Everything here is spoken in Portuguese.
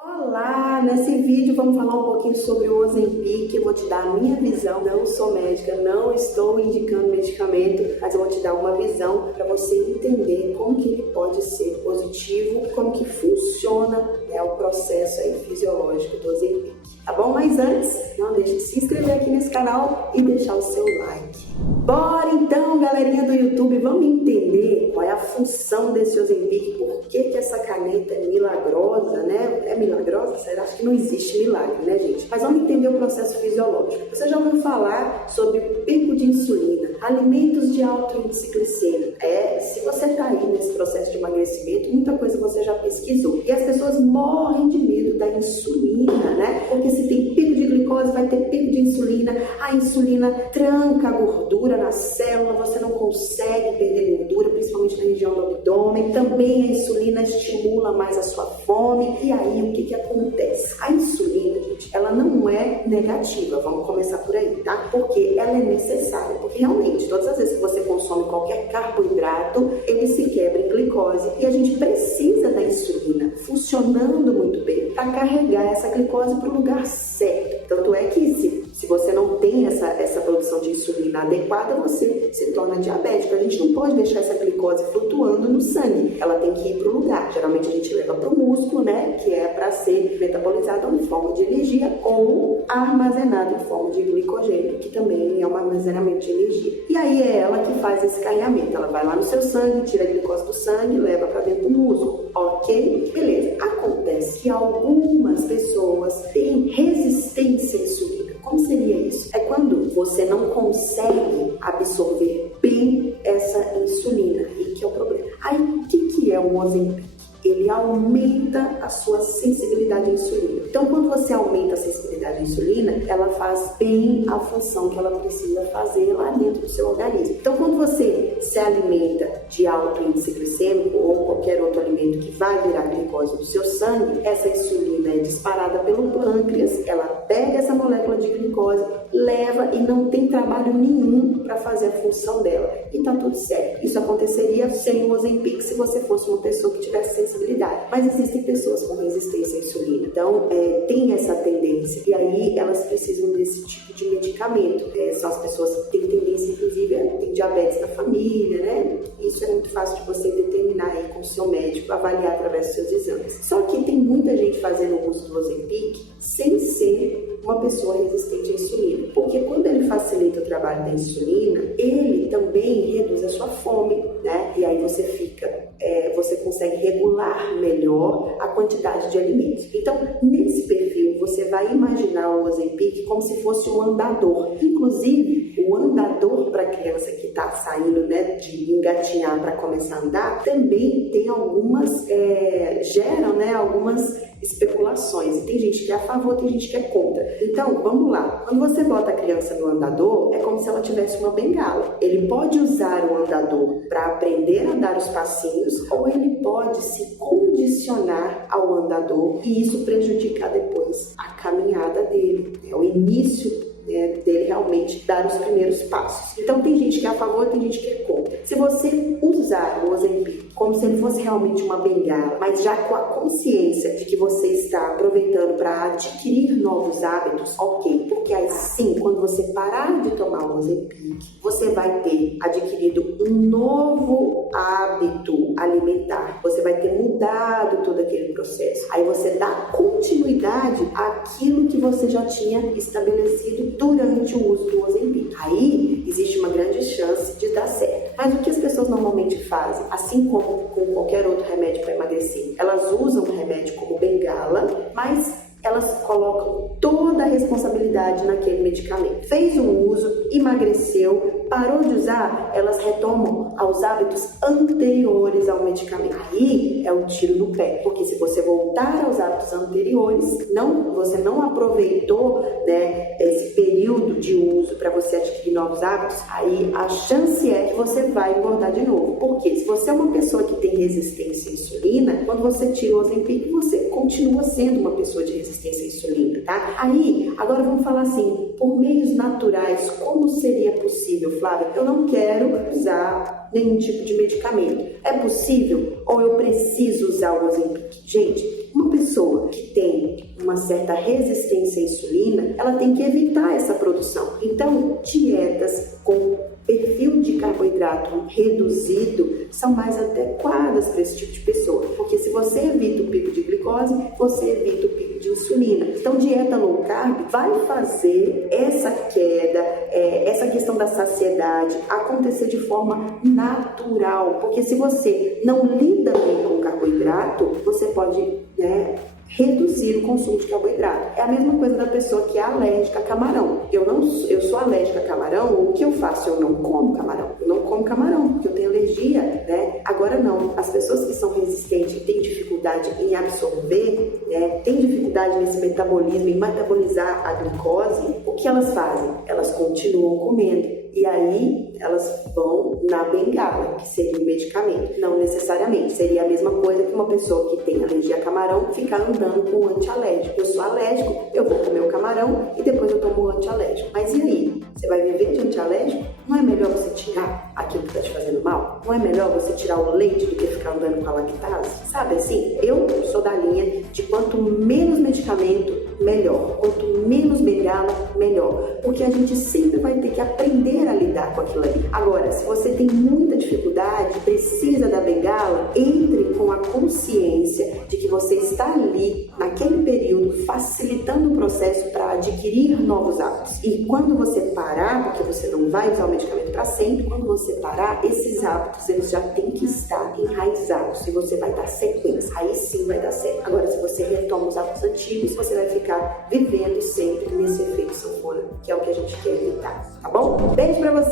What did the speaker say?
Olá! Nesse vídeo vamos falar um pouquinho sobre o Ozempic. Eu vou te dar a minha visão. Não sou médica, não estou indicando medicamento, mas eu vou te dar uma visão para você entender como que ele pode ser positivo, como que funciona o processo aí fisiológico do Ozempic. Tá bom? Mas antes, não deixe de se inscrever aqui nesse canal e deixar o seu like. Bora então, galerinha do YouTube, vamos entender qual é a função desse Ozempic, por que essa caneta é milagrosa, né? É milagrosa? Será que não existe milagre, né, gente? Mas vamos entender o processo fisiológico. Você já ouviu falar sobre pico de insulina, alimentos de alto índice glicêmico? Se você está aí nesse processo de emagrecimento, muita coisa você já pesquisou. E as pessoas morrem de medo da insulina, né? Porque se tem pico de glicose, vai ter pico de insulina. A insulina tranca a gordura na célula, você não consegue perder gordura, principalmente na região do abdômen. Também a insulina estimula mais a sua fome. E aí, o que acontece? A insulina, gente, ela não é negativa, vamos começar por aí, tá? Porque ela é necessária, porque realmente, todas as vezes que você consome qualquer carboidrato, ele se quebra em glicose e a gente precisa da insulina funcionando muito bem para carregar essa glicose para o lugar certo. Tanto é que se você não tem essa produção de insulina adequada, você se torna diabético. A gente não pode deixar essa glicose flutuando no sangue. Ela tem que ir para o lugar. Geralmente a gente leva para o músculo, né? Que é para ser metabolizado em forma de energia ou armazenado em forma de glicogênio, que também é um armazenamento de energia. E aí é ela que faz esse carregamento. Ela vai lá no seu sangue, tira a glicose do sangue e leva para dentro do músculo. Ok? Beleza. Acontece que algumas pessoas têm resistência à insulina. Como seria isso? É quando você não consegue absorver bem essa insulina. E que é o problema. Aí, o que é o Ozempic? Ele aumenta a sua sensibilidade à insulina. Então, quando você aumenta a sensibilidade à insulina, ela faz bem a função que ela precisa fazer lá dentro do seu organismo. Então, quando você se alimenta de alto índice glicêmico ou qualquer outro alimento que vai virar glicose do seu sangue, essa insulina é disparada pelo pâncreas, ela pega essa molécula de glicose, leva e não tem trabalho nenhum para fazer a função dela. E tá tudo certo. Isso aconteceria sem o Ozempic se você fosse uma pessoa que tivesse sensibilidade. Mas existem pessoas com resistência à insulina. Então, tem essa tendência. E aí, elas precisam desse tipo de medicamento. São as pessoas que têm tendência, inclusive, a ter diabetes na família, né? Isso é muito fácil de você determinar aí com o seu médico, avaliar através dos seus exames. Só que tem muita gente fazendo uso do Ozempic sem ser uma pessoa resistente à insulina. Porque quando ele facilita o trabalho da insulina, ele também reduz a sua fome, né? E aí você consegue regular melhor a quantidade de alimentos. Então, nesse perfil, você vai imaginar o Ozempic como se fosse um andador. Inclusive, o andador para a criança que está saindo, né, de engatinhar para começar a andar, também tem algumas, geram, né, algumas especulações. E tem gente que é a favor, tem gente que é contra. Então, vamos lá. Quando você bota a criança no andador, é como se ela tivesse uma bengala. Ele pode usar o andador para aprender a dar os passinhos, ou ele pode se condicionar ao andador e isso prejudicar depois a caminhada dele, o início dele realmente dar os primeiros passos. Então tem gente que é a favor, tem gente que é contra. Se você usar o Ozempic como se ele fosse realmente uma bengala, mas já com a consciência de que você está aproveitando para adquirir novos hábitos, ok. Porque aí sim, quando você parar de tomar o Ozempic, você vai ter adquirido um novo hábito alimentar. Você vai ter mudado todo aquele processo. Aí você dá continuidade àquilo que você já tinha estabelecido durante o uso do Ozempic. Aí existe uma grande chance de dar certo. Mas o que as pessoas normalmente fazem, assim como com qualquer outro remédio para emagrecer, elas usam o remédio como bengala, mas elas colocam toda a responsabilidade naquele medicamento. Fez o uso, emagreceu, parou de usar, elas retomam aos hábitos anteriores ao medicamento. Aí é um tiro no pé, porque se você voltar aos hábitos anteriores, você não aproveitou, né, esse período de uso para você adquirir novos hábitos, aí a chance é que você vai engordar de novo. Porque se você é uma pessoa que tem resistência à insulina, quando você tira o Ozempic, você continua sendo uma pessoa de resistência à insulina, tá? Aí, agora vamos falar assim, por meios naturais, como seria possível, Flávia? Eu não quero usar nenhum tipo de medicamento. É possível? Ou eu preciso usar o Ozempic? Gente, Uma pessoa que tem uma certa resistência à insulina, ela tem que evitar essa produção. Então, dietas com perfil de carboidrato reduzido são mais adequadas para esse tipo de pessoa, porque se você evita o pico de glicose, você evita o pico de insulina. Então, dieta low carb vai fazer essa queda, essa questão da saciedade acontecer de forma natural, porque se você não lida bem com o carboidrato, você pode, reduzir o consumo de carboidrato. É a mesma coisa da pessoa que é alérgica a camarão. Eu sou alérgica a camarão, o que eu faço? Eu não como camarão. Eu não como camarão, porque eu tenho alergia, né? Agora não, as pessoas que são resistentes e têm dificuldade em absorver, têm dificuldade nesse metabolismo, em metabolizar a glicose, o que elas fazem? Elas continuam comendo. E aí elas vão na bengala, que seria o medicamento. Não necessariamente. Seria a mesma coisa que uma pessoa que tem alergia a camarão ficar andando com um antialérgico. Eu sou alérgico, eu vou comer o camarão e depois eu tomo um antialérgico. Mas e aí? Você vai viver de antialérgico? Não é melhor você tirar aquilo que está te fazendo mal? Não é melhor você tirar o leite do que ficar andando com a lactase? Sabe assim? Eu sou da linha de quanto menos medicamento, melhor. Quanto menos bengala, melhor. Porque a gente sempre vai ter que aprender a lidar com aquilo ali. Agora, se você tem muita dificuldade, precisa da bengala, entre com a consciência de que você está ali, naquele período, facilitando o processo para adquirir novos hábitos. E quando você parar, porque você não vai usar o medicamento para sempre, quando você parar, esses hábitos, eles já têm que estar enraizados e você vai dar sequência. Aí sim vai dar certo. Agora, se você retoma os hábitos antigos, você vai ficar vivendo sempre nesse efeito sanfona, que é o que a gente quer evitar, tá bom? Beijo pra você!